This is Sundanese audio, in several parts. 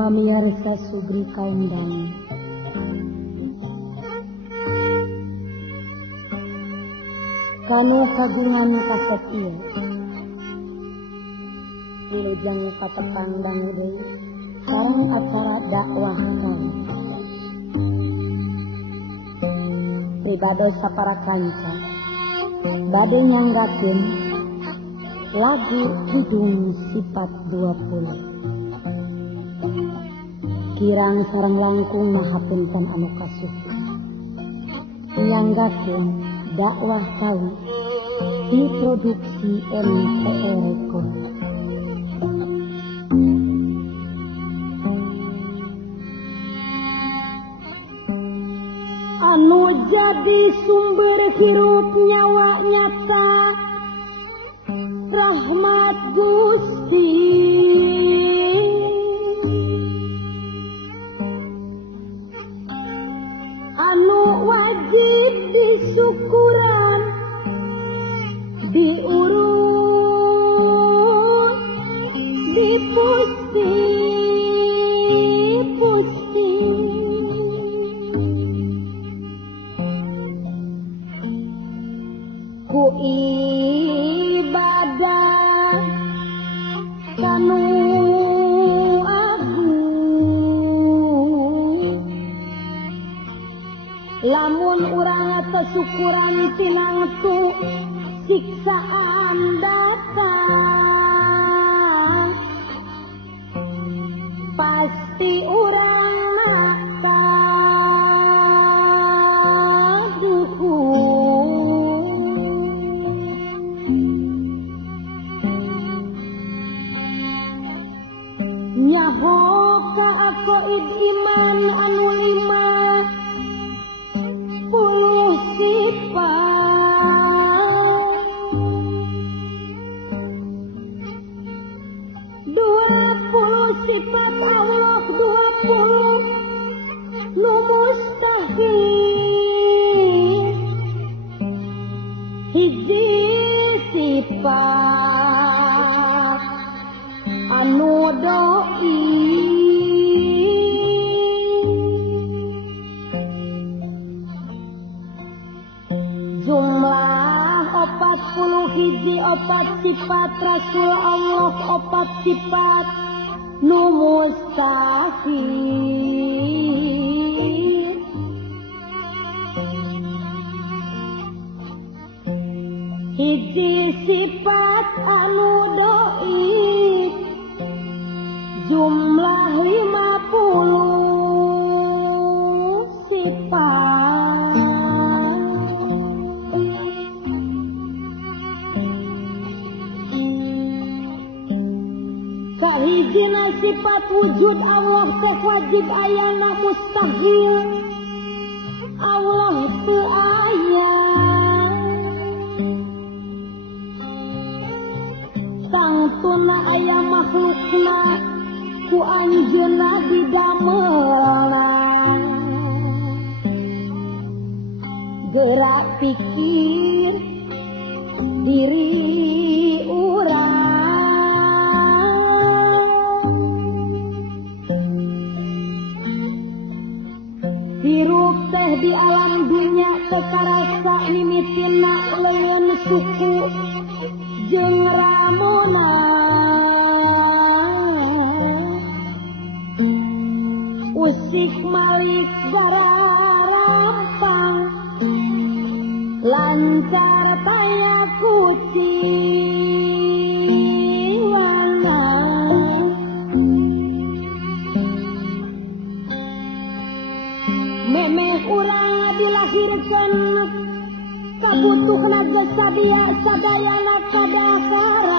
pamirsa sugri kaundang. Kanu kagungan kaset ieu. Wilujeng patepang dangu deui sareng acara dakwah kami. Pribados sapara kanca bade nyanggakeun lagu Kidung Sifat 20. Kirang sareng langkung mahapunten anu kasuci. Nyanggakeun dakwah kami diproduksi MTE Record. Anu jadi sumber hirup nyawa nyata rahmat Gusti, anu wajib disyukuran diurus dipusti ku ibadah kanu agung. Lamun urang tesyukuran tinangtu siksaan datang, pasti urang nyaho ka aqaid iman anu 50 sifat 20 sifat Allah 20 nu mustahil hiji sifat anu doi jumlah 40 hiji 4 sifat Rasul Allah 4 sifat nu mustahil hiji sifat anu doi jumlah 50 sifat kahijina sifat wujud Allah teh wajib ayana mustahil Allah teu aya tangtuna aya makhlukna ku anjeunna didamelna gerak pikir diri urang hirup teh di alam dunya teu karasa mimitina leungeun suku jeung ramona usik malik gararampang lancar taya kuciwana memeh urang dilahirkeun kabutuhna geus sadia sadayana kadaharan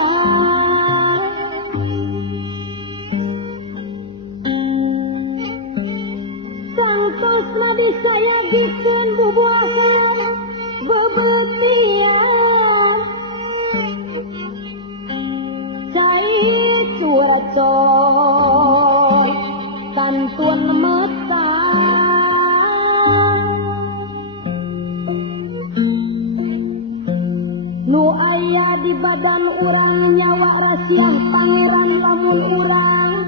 sangtosna disayagikeun bubuahan bebetian cai curacol tantun metan nu aya di badan urang nyawa rasiah pangeran lamun urang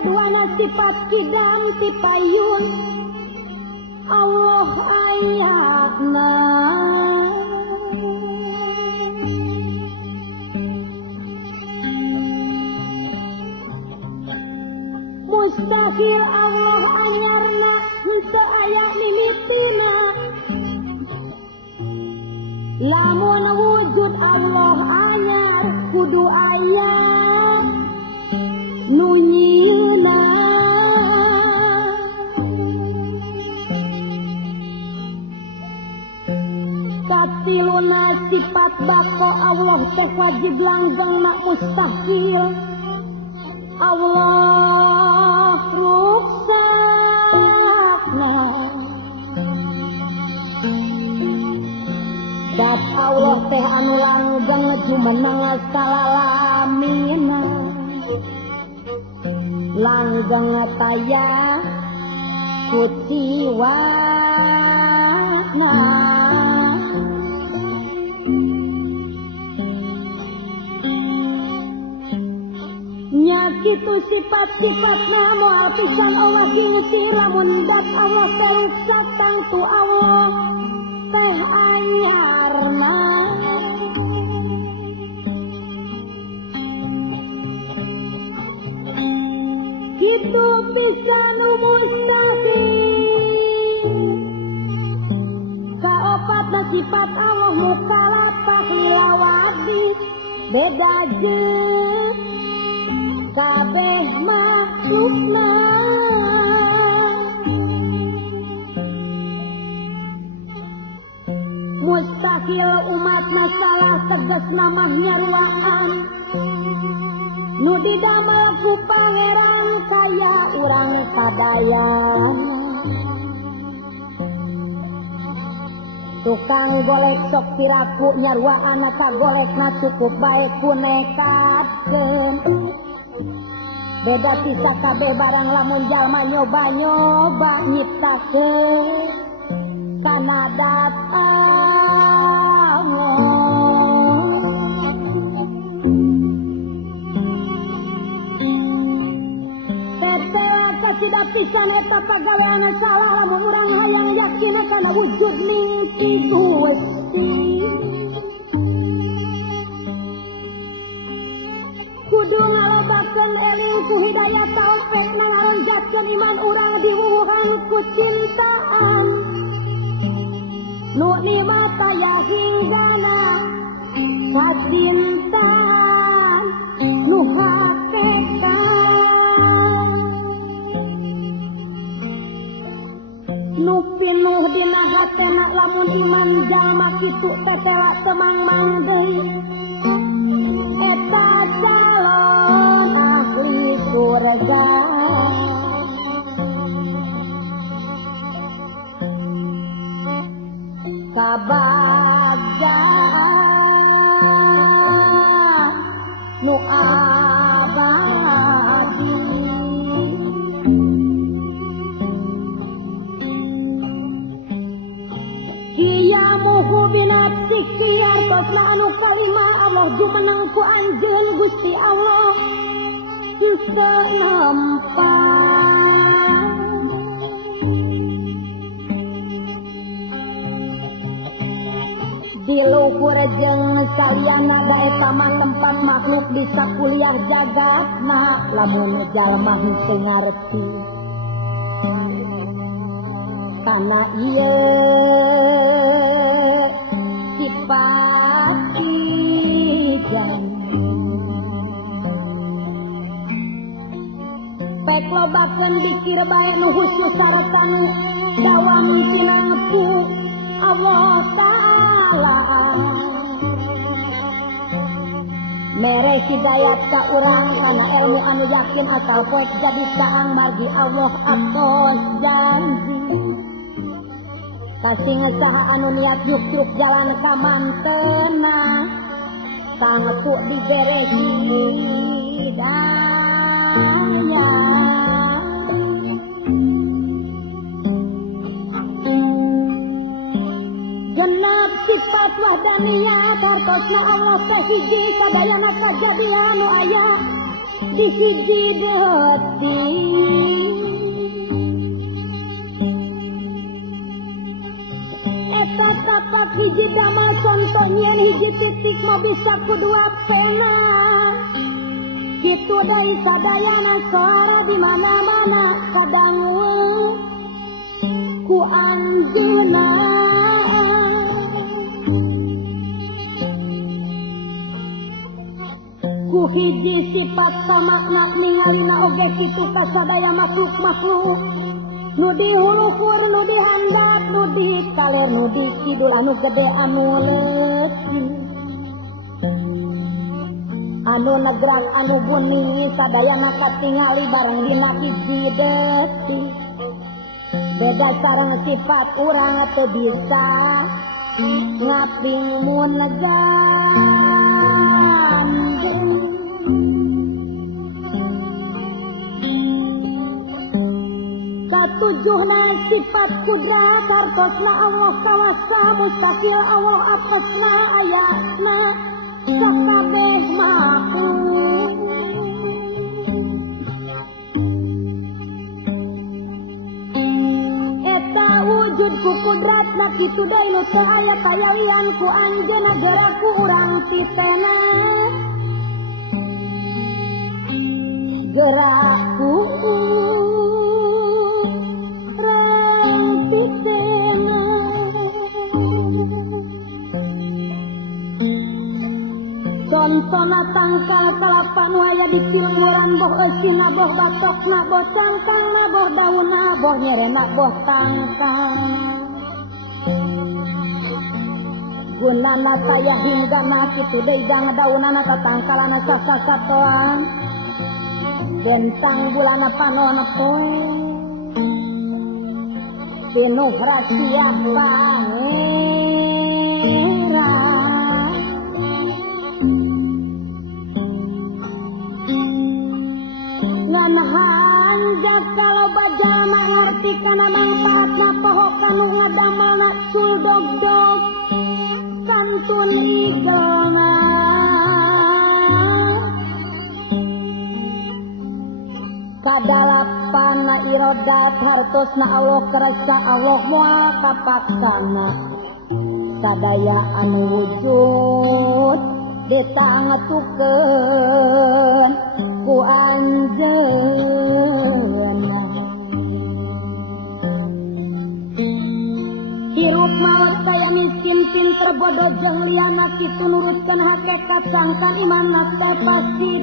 kaduana sifat kidam ti payun Allah ayatna mustahil Allah anyarna henteu aya mimitiuna lamun wujud Allah anyar kudu aya nu nyieuna katiluna sifat bako Allah teh wajib langgengna mustahil Allah ruksakna dat Allah teh anu langgeng jumeneng salalamina langgeng taya kuciwana kitu sifat-sifatna moal pisan Allah geusi lamun dat Allah teruksak tangtu Allah teh anyarna kitu pisan mustahil kaopatna sifat Allah mukalafah lilawati beda jeung kabeh makhlukna mustahil umatna salah tegas nama nyaruaan nu didamel ku pangeran kaya urang kadayan tukang golek sok tiraku nyaruaan kagolekna cukup bae ku nekatkeun beda pisah kabeh barang lamun jalma nyoba-nyoba nyiptakeun kana dat Allah teteh kacida pisan eta pagawean salah lamun urang hayang yakin kana wujud ning Ibu Westi kudu ngalobakeun eling ku hidayah taufik nangarenjatkeun iman urang diwuwuhan ku cintaan nu nimataya hinggana kacintaan nu hakikat nu pinuh dina hatena lamun iman jalma kitu teh tela temang-mang deui eta calon ahli surga kabagjaan nu abadi kiyamuhu binafsik kiartosna anu kalima Allah jumeneng ku anjeun Gusti Allah teu nampak di luhur jeung saliyana bae kamar tempat makhluk bisa kuliah jagatna lamun jalma henteu ngarti kana ieu sifat ijan pek lobakeun dikir bae nu khusus saratan dawam tinangku Allah Ta'ala mere hidayat ka urang kana ilmu anu yakin asal poek jadi saang margi Allah atos janji kasing saha anu niat yuk jalan ka mantena sangtu dibere hidayah genep sifat wahdaniyah hartosna Allah teh hiji kadayana kajadian nu aya hiji detik eta tapak hiji damel contohnya hiji titik mau bisa kedua pena gitu dari sadayana suara di mana-mana kadang ku anjeuna ku hiji sifat samakna ningalina oge kitu ka sadaya makhluk-makhluk nu di huluhur nu di handap nu di kaler nu di kidul anu gede anu leutik anu negrak anu buni sadayana katingali bareng dina hiji detik beda sareng sifat urang teu bisa ngaping mun katujuhna sifat kudrat hartosna Allah kawasa mustaqil Allah apesna ayatna sakabeh makhluk eta wujud ku kudratna kitu deui nu teu aya kayalian ku anjeunna geuraku urang pitena geuraku contona tangkal kalapan waya di kilmuran boh esina boh batokna boh cangkangna boh daunna boh nyerena boh tangkal gunana saya hinggana kitu deui jang daunana tatangkalana sasatoan bentang bulana panona poe penuh rahasia pangeran ngan hanjak kalau bajama ngarti kana manfaatna poho kanu ngadamelna cul dog-dog santun igelna kadalapana irodat hartosna Allah kerasa Allah moal kapaksana sadaya anu wujud ditangetukeun ku anjeunna hirup maut kaya miskin pinter bodoh jeung liana kitu nurutkeun hakikat sangkan imanna teh pasti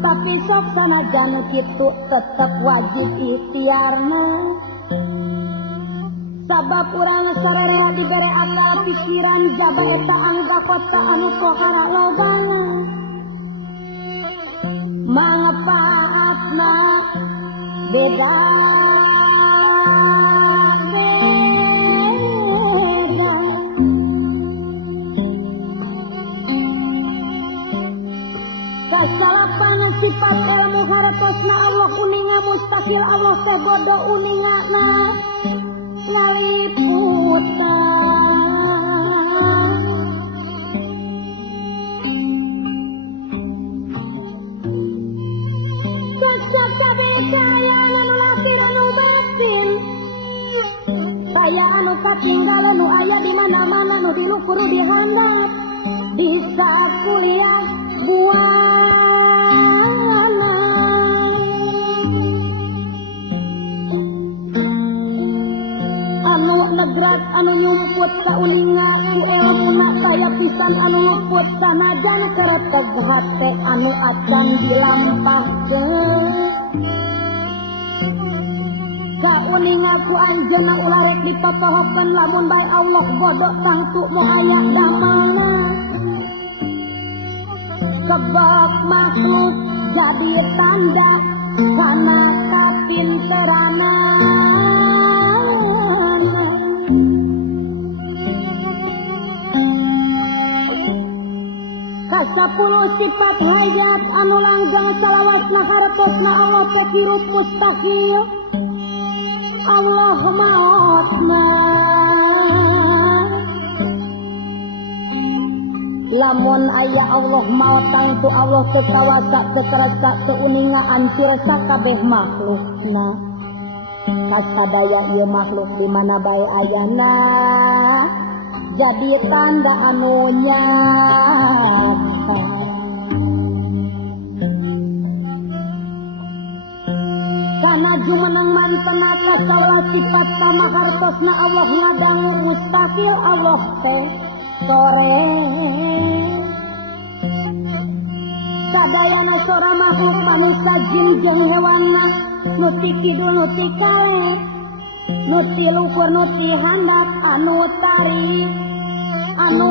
tapi sok sanajan kitu tetep wajib ikhtiarna sabab urang sarerea dibere akal pikiran jaba eta angga kota anu pohara lobana manfaatna beda kasalapan sifat ilmu hartosna Allah uninga mustaqil Allah teh bodo uningana ngaliputan sakabeh kaayaan anu lahir anu batin saya anu katinggalan nu aya di mana-mana nu dilukuru di handap bisa kuliah buana anu negrat anu nyumput ka uninga ku ilmuna saya pisan anu luput sanajan kereteg hate anu acan dilampahkeun ka uninga ku anjeunna ulah rek dipatohokeun lamun bae Allah bodoh tangtu moal aya damelna kebak makhluk jadi tanda kana kapinterana kasapuluh sifat hayat anu langgeng salawatna hartosna Allah teh hirup mustaqil Allah maotna lamun aya Allah maot tangtu Allah teu kawasa teu karasa teu uninga ancur sakabeh makhlukna kasadaya ieu makhluk di mana bae ayana jadi tanda anu nyata kana jumeneng mantena kasaula sifat pamahartosna Allah ngadangu mustahil Allah teh sore sadayana sora makhluk manusia jin jeung hewanna nu ti kidul nu ti kale nu ti luhur nu ti handap anu tari anu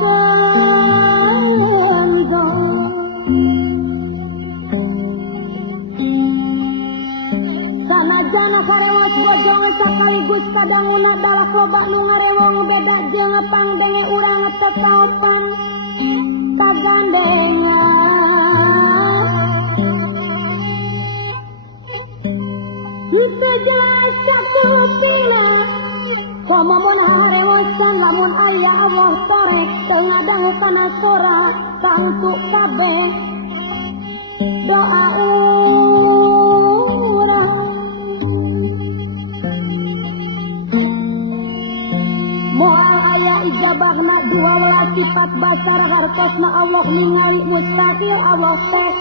kenzo sanajan karewas bojong sakaligus kadanguna balak loba nu ngarewong beda jeung pangdenge urang tetopan pagandengan sejelas sakupina komomun harewasan lamun aya Allah torek tengadang kana sora tangtu kabeh doa urang moal aya ijabahna dua welas sifat basar hartosna Allah ningali mustahil Allah teh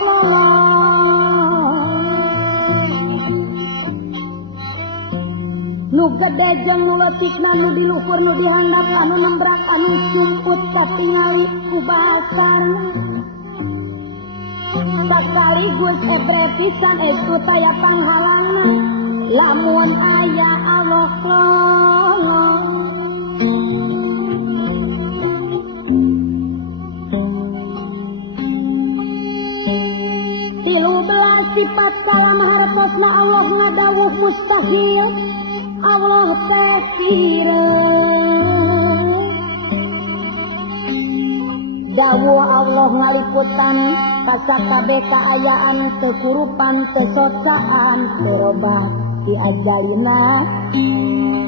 nu gede jeung nu leutikna nu di luhur nu di handap anu nembrak anu sumput katingali ku basarna sakaligus ebre pisan estu taya panghalangna lamun aya Allah sifat kalam hartosna Allah ngadawuh mustahil Allah teh dawuh Allah ngaliputan kasakabeh kaayaan kekurupan kesocaan terobah diajalina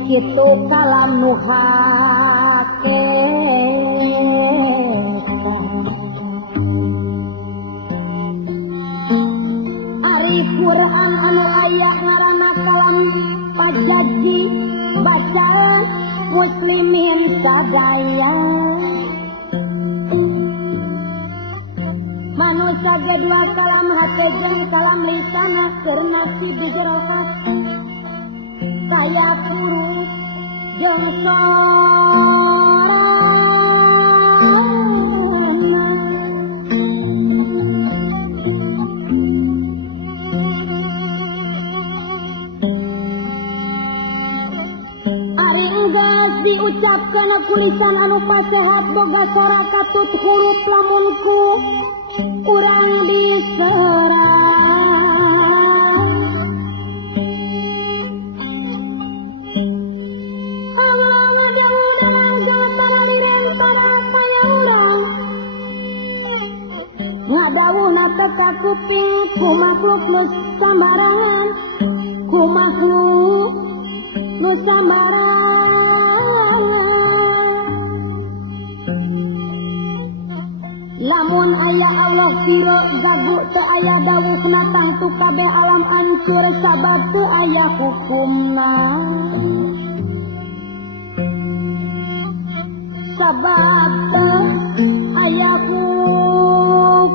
kitu kalam nu Quran anu aya ngaranna kalam pajaji bacaan muslimin sadaya manusia kedua kalam hate jeung kalam lisana keur nasi dijerohat kaya kurus jeung diucapkan kulisan anu pasehat boga sora katut huruf lamunku urang diserang Allah ngadang-dang jangan para liren para tanya urang ngadawuhna teu kakupit ku makhluk nu sambarangan ku makhluk nu sambarangan lamun aya Allah siro gagu teu aya dawuhna tangtu kabeh alam hancur sabab teu aya hukumna sabab teu aya hukum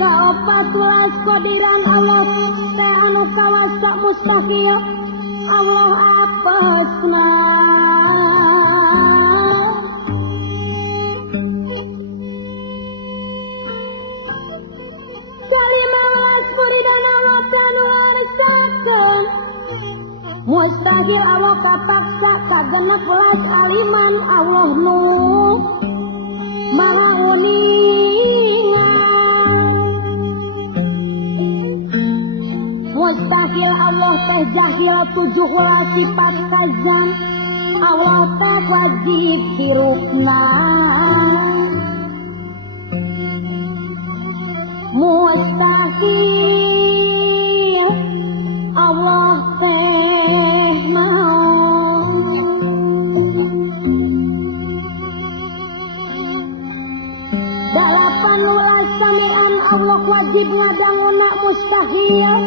kaopatulas kodiran Allah teh anu kawasa mustahil Allah apasna kalimat kuridan Allah kanularsakeun mustahil Allah kapaksa kagenep welas aliman Allah nu maha uningan mustahil Allah teh jahil 17 sifat kazan Allah teh wajib hirupna mustahil Allah teh Allah wajib ngadanguna mustahil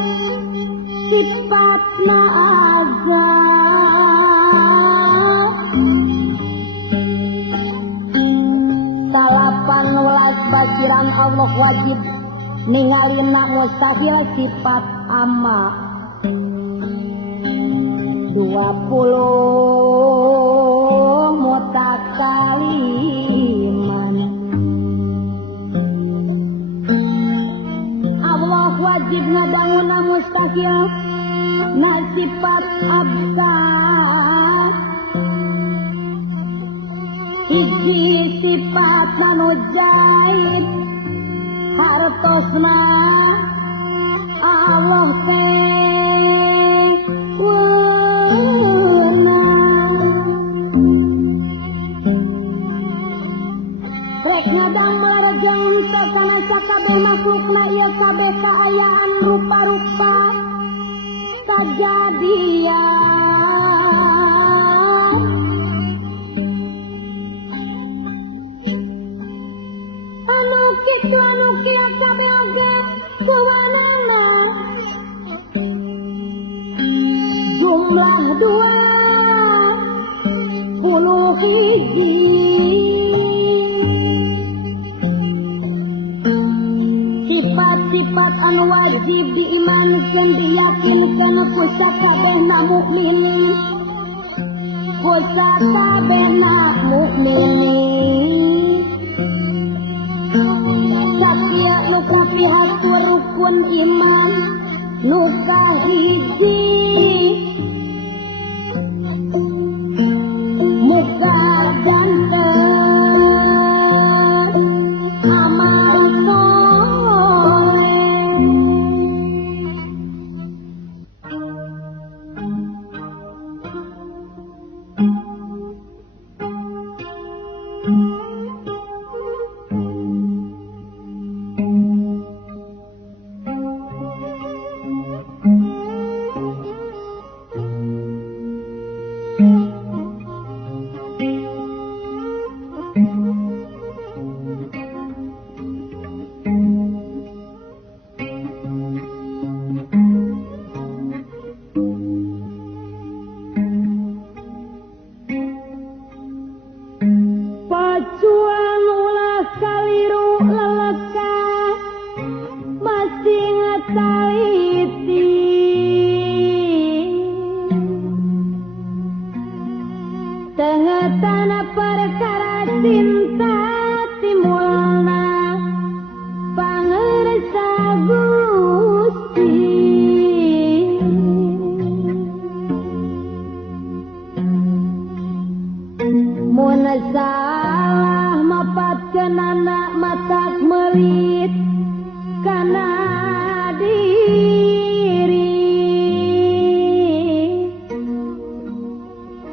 sifatna azab 18 bajiran Allah wajib ningalina mustahil sifat ama 20 mutakaliman Allah wajib ngadanguna mustahil na sifat absar hiji sifat anu jaib hartosna Allah rek ngadang melarajang sakana sakabeh makhlukna ieu kabeh kaayaan rupa-rupa sajadian anu kitu anu kieu kabeh oge kuwanana jumlah 21 sifat anu wajib diimankeun diyakinkeun ku sakabehna mukminin ku sakabehna mukminin sakieu nu kapihatur rukun iman nu kahiji muka ganteng amal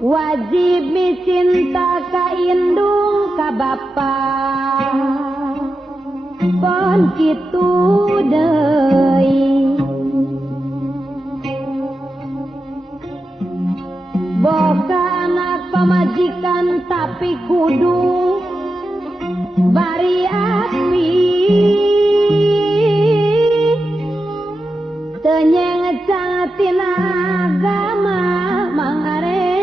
wajib cinta ka indung ka bapa pon kitu deui boga anak pamajikan tapi kudu bari api teu nyengecang tina agama mangare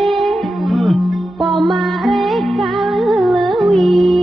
pomareka leuwih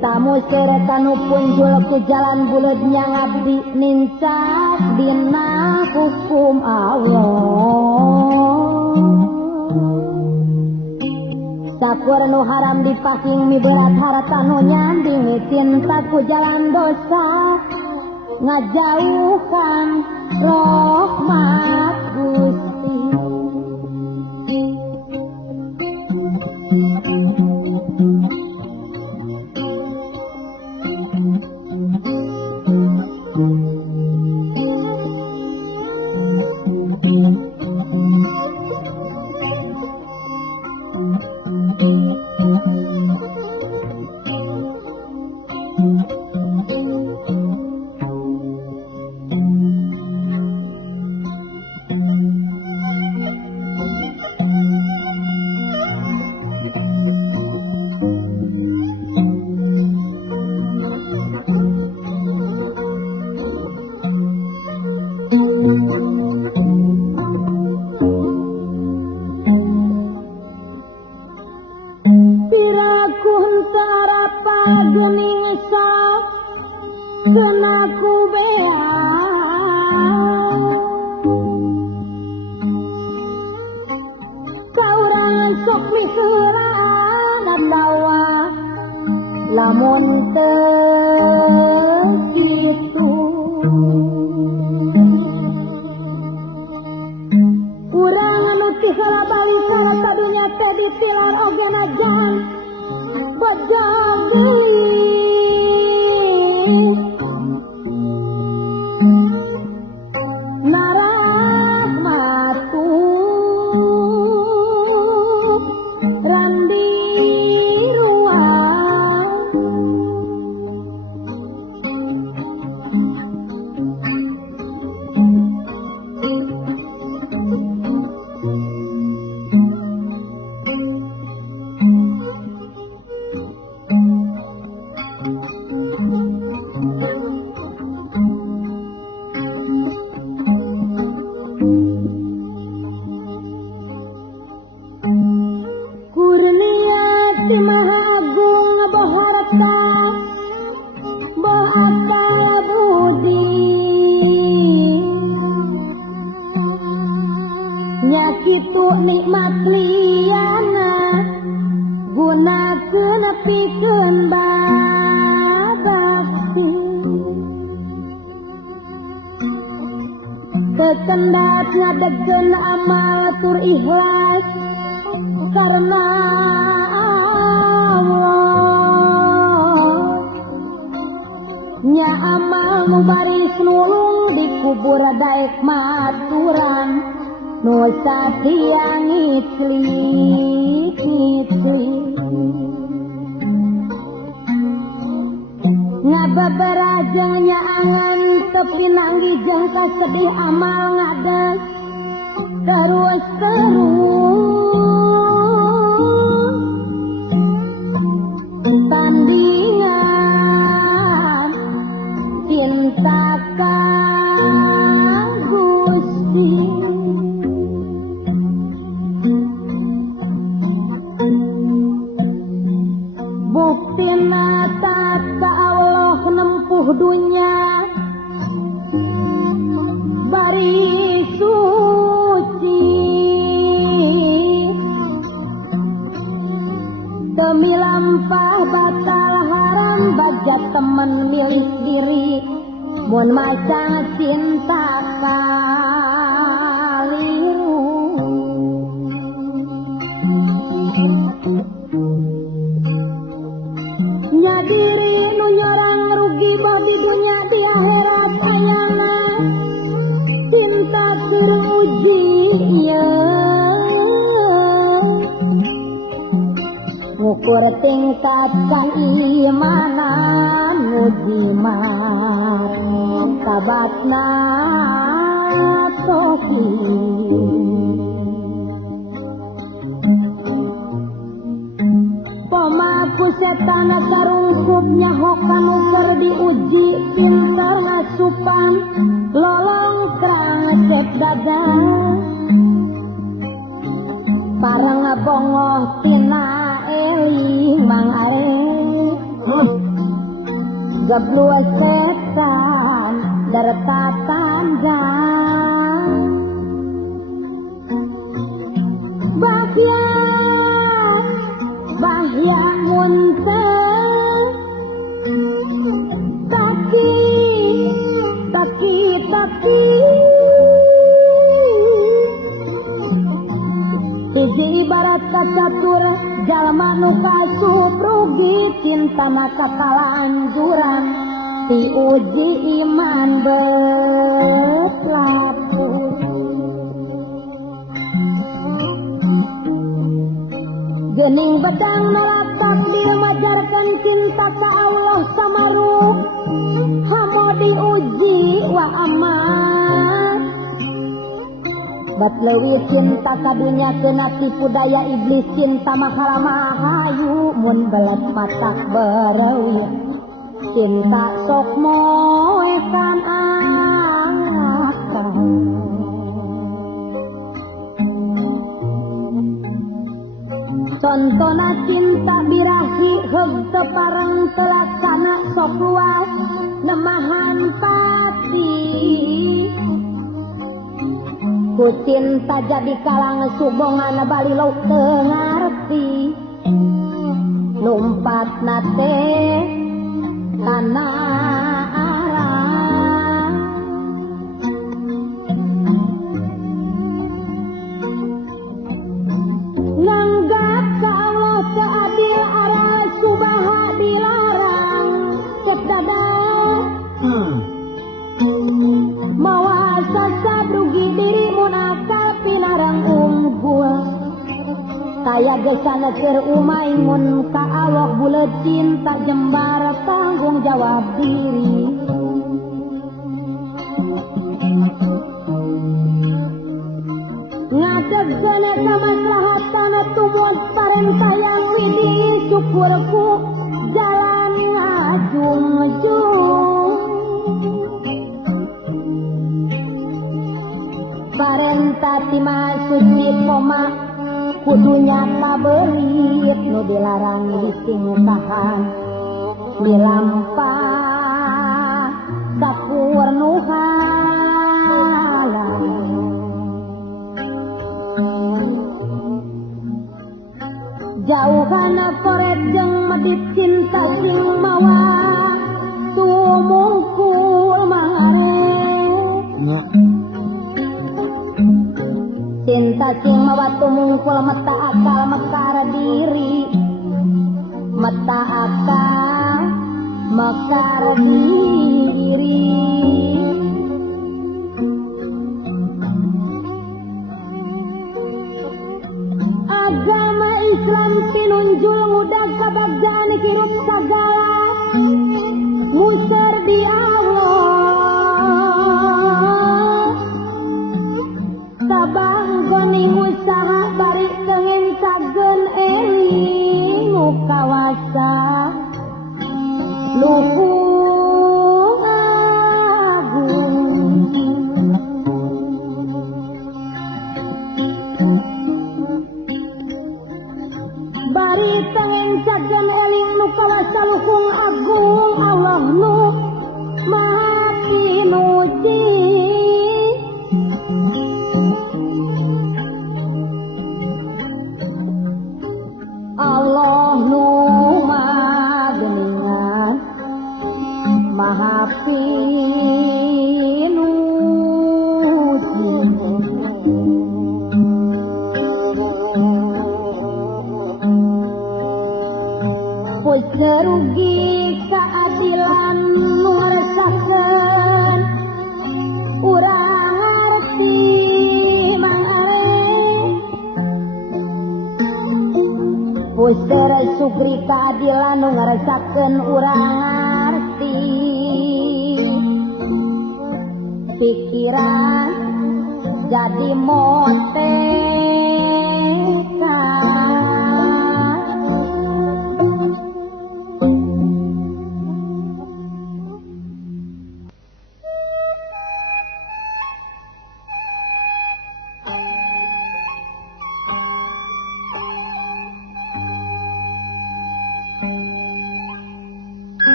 tamu seretanu punjul ku jalan bulednya ngabdi nincak dina hukum Allah sakur nu haram dipaking mi berat harta nu nyanding cinta ku jalan dosa ngajauhkan rahmat Gusti Kekendat ngadegen amal tur ikhlas karena Allah nya amal nu baris nulung dikubur daek maturan nu satya ngicli ngababarajanya angan tepi nanggi jeung kasedih amal ngades terus tandingan cinta ka Gusti buktina tata Allah nempuh dunya bari suci demi lampah batal haram baga temen milik diri mun macang cinta kaliru nya diri nu nyorang rugi babi dunya di akhirat ayana cinta teruji ngukur tingkat keimanan nguji mar kabatna toki pemaku setan karungkupnya hokan ukur diuji pintar ngasupan lolong kerang cek dagang parang bongoh tina eling mang are Geblus setan derta tanda bahya bahya munte tapi hiji ibarat kacatur jalma nu kasup rugi cintana kakalanjuran diuji iman betlapur geuning bedang nolak takdir majarkan cinta ka Allah samaruh hamo diuji wa aman bat leuwih cinta kadunya kena tipu daya iblis cinta mahalamahayu mun belet matak bereuih cinta sok moekan angatan contona cinta birahi heug teu pareng telaksana sok luas nemahan pati ku cinta jadi kalang subongan balilau teu ngarti numpatna teh kana arah nganggap ka Allah teu adil arah subaha dilarang cek dadao mawa sasab rugi diri mun akal pinarang unggul kaya gesana keur umay mun ka Allah bulet cinta jembar tanggung jawab diri ngadegkeun eta maslahatan tumut parentah yang widi syukurku jalan ngajung-jung parentah timah suci koma kudunya kabelit nu dilarang disingtahan dilampah dapur nu halal jauhan koret jeung medit cinta sing mawa tumungkul maharep cinta sing mawa tumungkul mata akal mekar diri mata akal mekar diri agama Islam pinunjul ngudag kabagdaan hirup sagala musar di Allah tabang goning usaha bari kengen sageun eling kawasa luhung agung bari pengen sageun eling nu kawasa luhung agung Allah nu maha pinuji Allah nu maha geningan maha pinuji poe rugi keadilan nu ngarasakeun urang ngarti mangare poe sugri keadilan nu ngarasakeun urang ngarti pikiran jadi motekan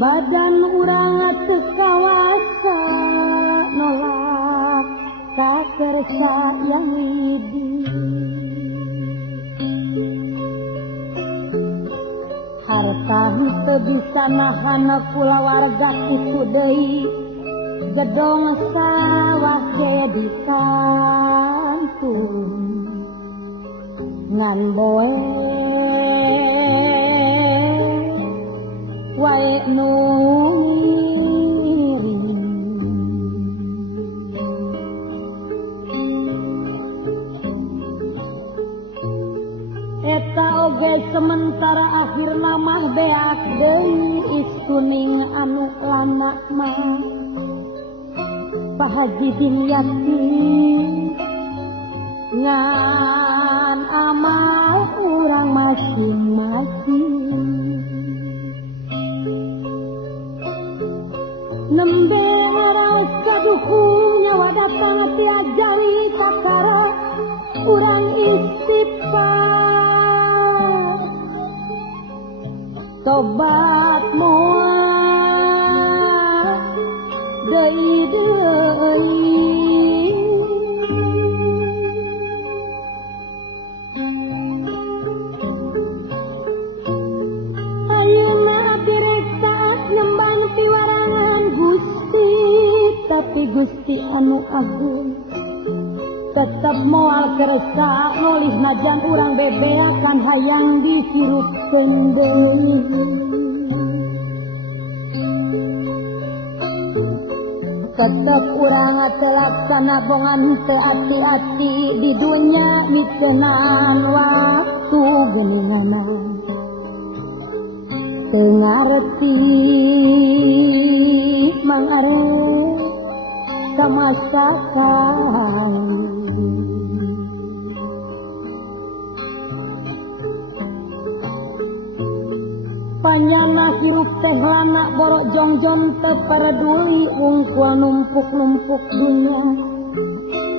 badan urang tekawasa nolak tak kersa yang widi harta teu bisa nahan kulawarga kitu deui gedong sawah ge disantun ngan boe wae nu eta oge sementara akhirna mah beak deui istuning anu lanak mah Pak Haji Dimyati ngan amal urang masing-masing nembe rasa dukunya wadatang tiajari takara urang istighfar tobat moal deui ayeuna abdi rek taat nyembah piwarangan Gusti tapi Gusti anu agung tetep moal kersa nulis najan urang bebeakan hayang disirupkeun deui tetep urang telaksana bongan teu ati-ati di dunya mitenan waktu geuninganna teu ngarti mangarep ka masa panjana hirup teh lana borok jongjon teu pareduli ungkul numpuk-numpuk dunya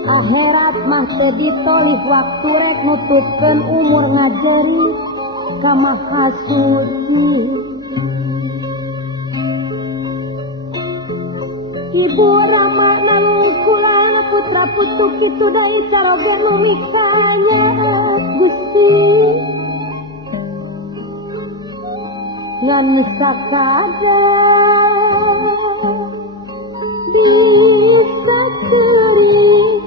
akhirat mah teu ditolih waktu rek nutupkeun umur ngajeri ka Maha Suci Ibu Rama nalungkulana putra putu kitu dai karoge nu mikanya Gusti ngan sakada bisa teuring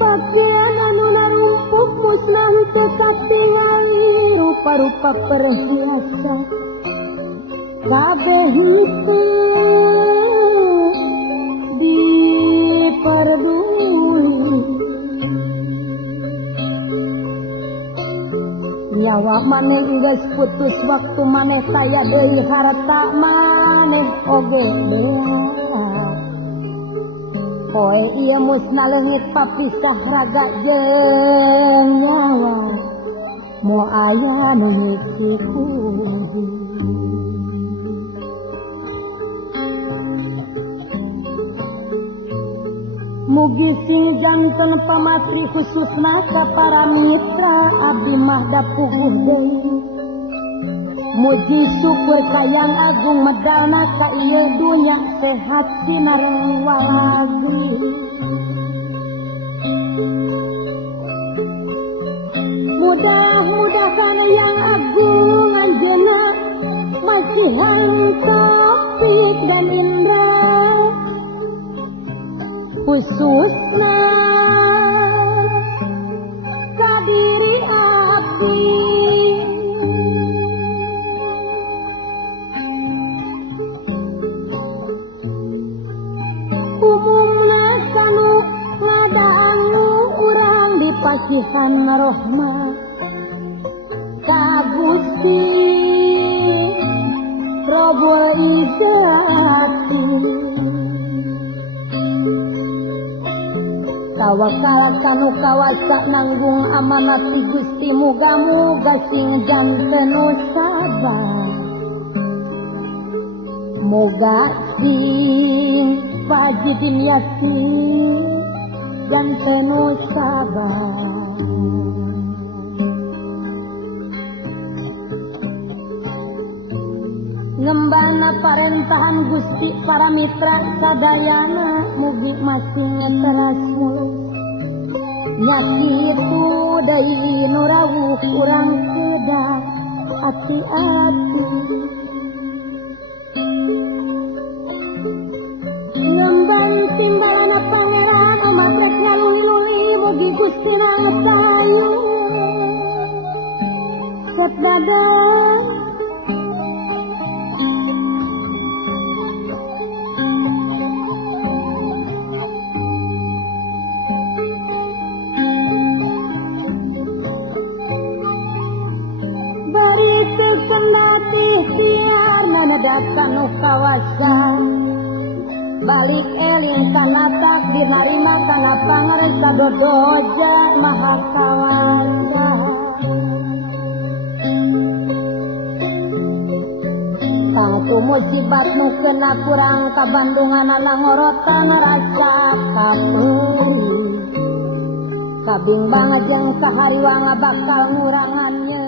pakaian anu narumpuk musnah teu katingali rupa-rupa perhiasan kabeh teu diperduli nyawa maneh geus putus waktu maneh saya deui harta maneh oge beak poe ieu musna leungit papisah raga jeung nyawa moal aya nu ngisi kudu mugi sing janten pamatri khususna ka para mitra abdi mah da puguh deui muji syukur kayang agung medalna ka ieu dunya sehat sinareng walagi mudah-mudahan yang agung anjeunna masih Taufik dan Indra khususna kadiri abdi umumna kanu ngadaanu urang di pasihan rahmat ka Gusti Rabbul Izzati kawakala kanu kawasa nanggung amanat ti Gusti muga-muga sing janten sabar moga sing Fajidin Yasin janten sabar parentahan Gusti para mitra sadayana mugi masing teras mulus nyakitu deui nu rawuh urang kedah ati-ati ngembang timbalana pangeran umat rek ngaluli-luli mugi Gusti ngasayu sedada biar nanadakan kawasan balik eling kana takdir narima kana pangaresa dodoja maha kawasa tangtu musibat nu kena kurang kabandungan ngorotan rasa kapeuli kabing banget yang sahariwang bakal ngurangannya